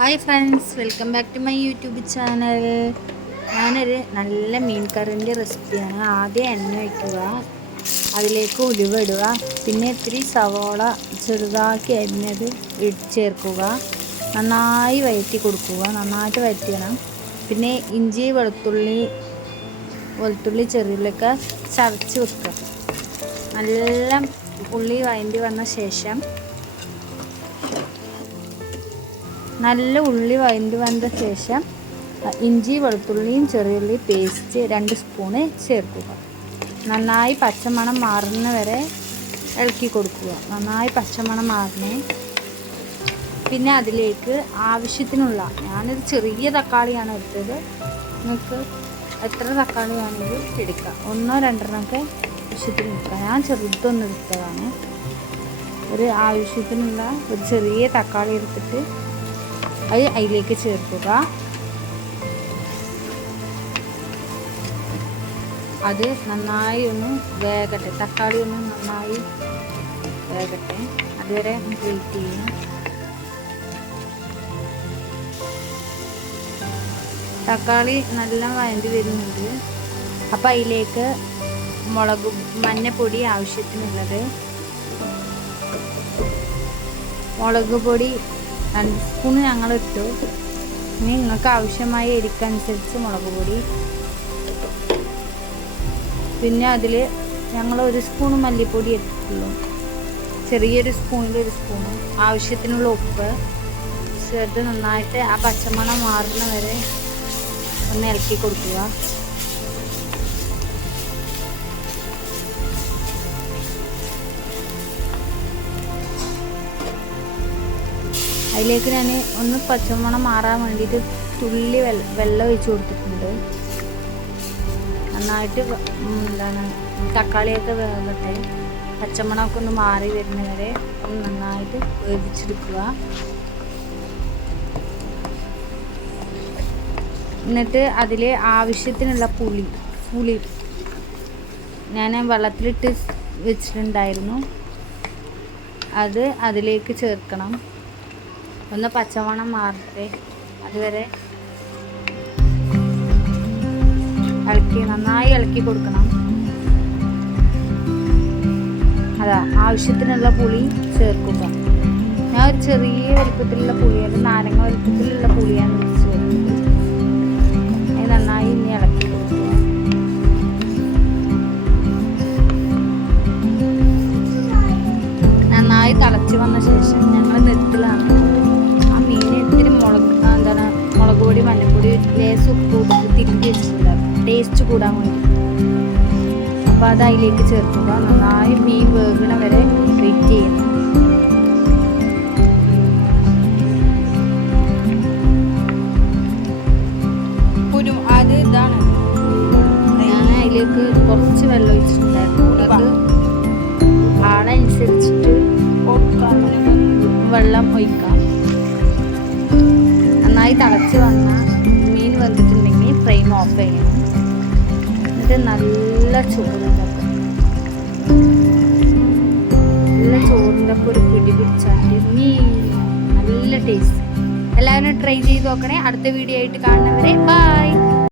Hi friends, welcome back to my YouTube channel. ഞാനൊരു നല്ല മീൻ കറിൻ്റെ റെസിപ്പിയാണ്. ആദ്യം എണ്ണ വയ്ക്കുക, അതിലേക്ക് ഉലുവ ഇടുക, പിന്നെ ഇത്തിരി സവോള ചെറുതാക്കി അരിഞ്ഞത് ചേർക്കുക. നന്നായി വഴറ്റി കൊടുക്കുക, നന്നായിട്ട് വഴറ്റണം. പിന്നെ ഇഞ്ചി വെളുത്തുള്ളി ചെറിയുള്ളിയൊക്കെ ചതച്ച് വെക്കുക. നല്ല ഉള്ളി വഴറ്റി വന്ന ശേഷം ഇഞ്ചി വെളുത്തുള്ളിയും ചെറിയുള്ളി പേസ്റ്റ് 2 സ്പൂണ് ചേർക്കുക. നന്നായി പച്ചമണം മാറുന്ന വരെ ഇളക്കി കൊടുക്കുക. നന്നായി പച്ചമണം മാറണേ. പിന്നെ അതിലേക്ക് ആവശ്യത്തിനുള്ള, ഞാനൊരു ചെറിയ തക്കാളിയാണ് എടുത്തത്. നിങ്ങൾക്ക് എത്ര തക്കാളി വേണമെങ്കിലും എടുക്കാം. 1-2 ആവശ്യത്തിന് എടുക്കാം. ഞാൻ ചെറുതൊന്നും എടുത്തതാണ്. ആവശ്യത്തിനുള്ള ഒരു ചെറിയ തക്കാളി എടുത്തിട്ട് അത് അതിലേക്ക് ചേർക്കുക. അത് നന്നായി ഒന്ന് വേകട്ടെ, തക്കാളി ഒന്ന് നന്നായി വേകട്ടെ. അതുവരെ വെയിറ്റ് ചെയ്യണം. തക്കാളി നല്ല വഴണ്ടി വരുന്നുണ്ട്. അപ്പം അതിലേക്ക് മഞ്ഞപ്പൊടി ആവശ്യത്തിനുള്ളത്, മുളക് പൊടി 2 സ്പൂണ് ഞങ്ങൾ ഇട്ടു. ഇനി നിങ്ങൾക്ക് ആവശ്യമായ എരിക്കനുസരിച്ച് മുളക് പൊടി. പിന്നെ അതിൽ ഞങ്ങൾ 1 സ്പൂണ് മല്ലിപ്പൊടി ഇട്ടിട്ടുള്ളൂ. ചെറിയൊരു സ്പൂണിൽ 1 സ്പൂണ്. ആവശ്യത്തിനുള്ള ഉപ്പ് ചേർത്ത് നന്നായിട്ട് ആ പച്ചമണം മാറുന്ന വരെ ഒന്ന് ഇളക്കി കൊടുക്കുക. അതിലേക്ക് ഞാൻ ഒന്ന് പച്ചമണം മാറാൻ വേണ്ടിയിട്ട് തുള്ളി വെള്ളം ഒഴിച്ച് കൊടുത്തിട്ടുണ്ട്. നന്നായിട്ട് തക്കാളിയൊക്കെ വേകട്ടെ. പച്ചമണമൊക്കെ ഒന്ന് മാറി വരുന്നവരെ ഒന്ന് നന്നായിട്ട് വേവിച്ചെടുക്കുക. എന്നിട്ട് അതിൽ ആവശ്യത്തിനുള്ള പുളി ഞാൻ വെള്ളത്തിലിട്ട് വെച്ചിട്ടുണ്ടായിരുന്നു. അത് അതിലേക്ക് ചേർക്കണം. ഒന്ന് പച്ചമണം മാറട്ടെ, അതുവരെ നന്നായി ഇളക്കി കൊടുക്കണം. ആവശ്യത്തിനുള്ള പുളി ചേർക്കുക. ഞാൻ ഒരു ചെറിയ വലുപ്പത്തിലുള്ള പുളിയാണ്, നാരങ്ങ വലുപ്പത്തിലുള്ള പുളിയാണ് ചേർക്കുന്നത്. അത് നന്നായി ഇനി ഇളക്കി കൊടുക്കുക. നന്നായി തിളച്ച് വന്ന ശേഷം ഞങ്ങൾ നെത്തിലാണ് മുളക് പൊടി, മഞ്ഞൾപ്പൊടി, ലേശം ഉപ്പ് കൊടുത്ത് തിരുമ്പി വെച്ചിട്ടുണ്ടായിരുന്നു, ടേസ്റ്റ് കൂടാൻ വേണ്ടി. അപ്പോൾ അത് അതിലേക്ക് ചേർക്കുക. നന്നായി മീൻ വേകണ വരെ വെയിറ്റ് ചെയ്യണം. ഇതാണ് ഞാൻ അതിലേക്ക് കുറച്ച് വെള്ളം ഒഴിച്ചിട്ടുണ്ടായിരുന്നു. അത് ആളനുസരിച്ചിട്ട് വെള്ളം ഒഴിക്കാം. നന്നായി തിളച്ച് വന്ന മീൻ വന്നിട്ടുണ്ടെങ്കിൽ ഫ്ലെയിം ഓഫ് ചെയ്യണം. എന്നിട്ട് നല്ല ചോറിൻ്റെ ഒപ്പം ഒരു പിടി പിടിച്ചാൽ മീൻ നല്ല ടേസ്റ്റ്. എല്ലാവരും ട്രൈ ചെയ്ത് നോക്കണേ. അടുത്ത വീഡിയോ ആയിട്ട് കാണുന്നവരെ ബൈ.